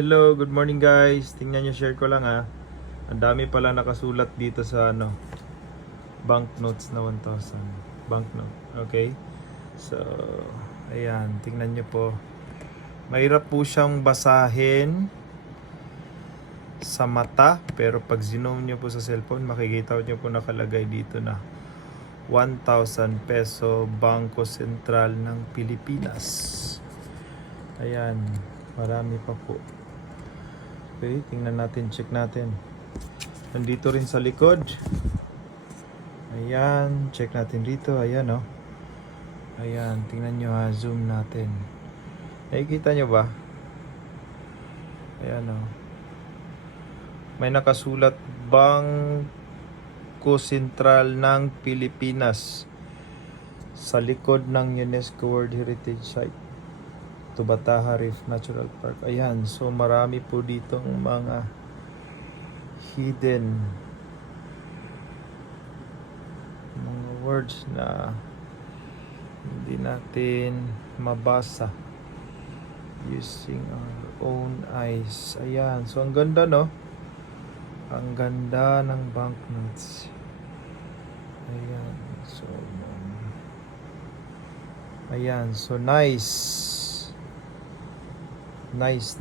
Hello, good morning guys. Tingnan nyo, share ko lang ha. Ang dami pala nakasulat dito sa banknotes na 1,000. Banknote, okay? So, ayan, tingnan nyo po. Mahirap po siyang basahin sa mata, pero pag zoom nyo po sa cellphone, makikita nyo po nakalagay dito na 1,000 peso Bangko Sentral ng Pilipinas. Ayan, marami pa po. Okay, tingnan natin, check natin. Nandito rin sa likod. Ayan, check natin dito. Ayan, oh. Ayan, tingnan nyo ha, zoom natin. Nakikita nyo ba? Ayan, oh. May nakasulat, Bangko Sentral ng Pilipinas, sa likod ng UNESCO World Heritage Site, Tubataha Reef Natural Park. Ayan, so marami po ditong mga hidden mga words na hindi natin mabasa using our own eyes. Ayan, so ang ganda, no? Ang ganda ng banknotes. Ayan, so ayan, so nice. Nice.